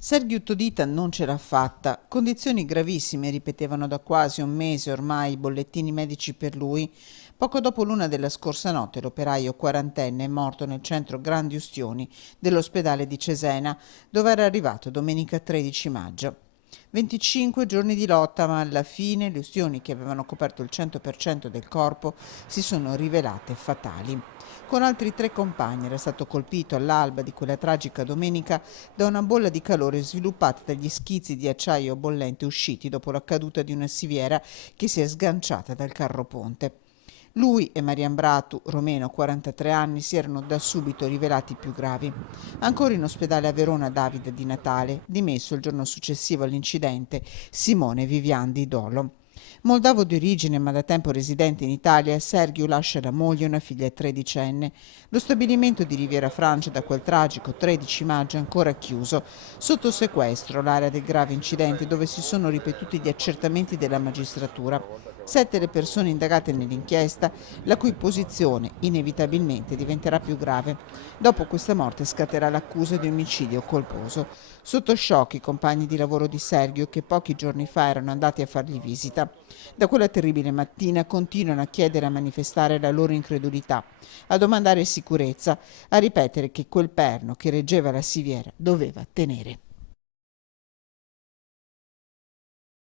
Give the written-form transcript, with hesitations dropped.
Sergiu Todita non ce l'ha fatta. Condizioni gravissime, ripetevano da quasi un mese ormai i bollettini medici per lui. Poco dopo l'una della scorsa notte l'operaio quarantenne è morto nel centro Grandi Ustioni dell'ospedale di Cesena, dove era arrivato domenica 13 maggio. 25 giorni di lotta, ma alla fine le ustioni che avevano coperto il 100% del corpo si sono rivelate fatali. Con altri 3 compagni era stato colpito all'alba di quella tragica domenica da una bolla di calore sviluppata dagli schizzi di acciaio bollente usciti dopo la caduta di una siviera che si è sganciata dal carro ponte. Lui e Marian Bratu, romeno 43 anni, si erano da subito rivelati più gravi. Ancora in ospedale a Verona Davide Di Natale, dimesso il giorno successivo all'incidente Simone Vivian di Dolo. Moldavo di origine ma da tempo residente in Italia, Sergiu lascia la moglie e una figlia tredicenne. Lo stabilimento di Riviera Francia da quel tragico 13 maggio è ancora chiuso, sotto sequestro l'area del grave incidente dove si sono ripetuti gli accertamenti della magistratura. 7 le persone indagate nell'inchiesta, la cui posizione inevitabilmente diventerà più grave. Dopo questa morte scatterà l'accusa di omicidio colposo. Sotto shock i compagni di lavoro di Sergio che pochi giorni fa erano andati a fargli visita. Da quella terribile mattina continuano a chiedere e a manifestare la loro incredulità, a domandare sicurezza, a ripetere che quel perno che reggeva la siviera doveva tenere.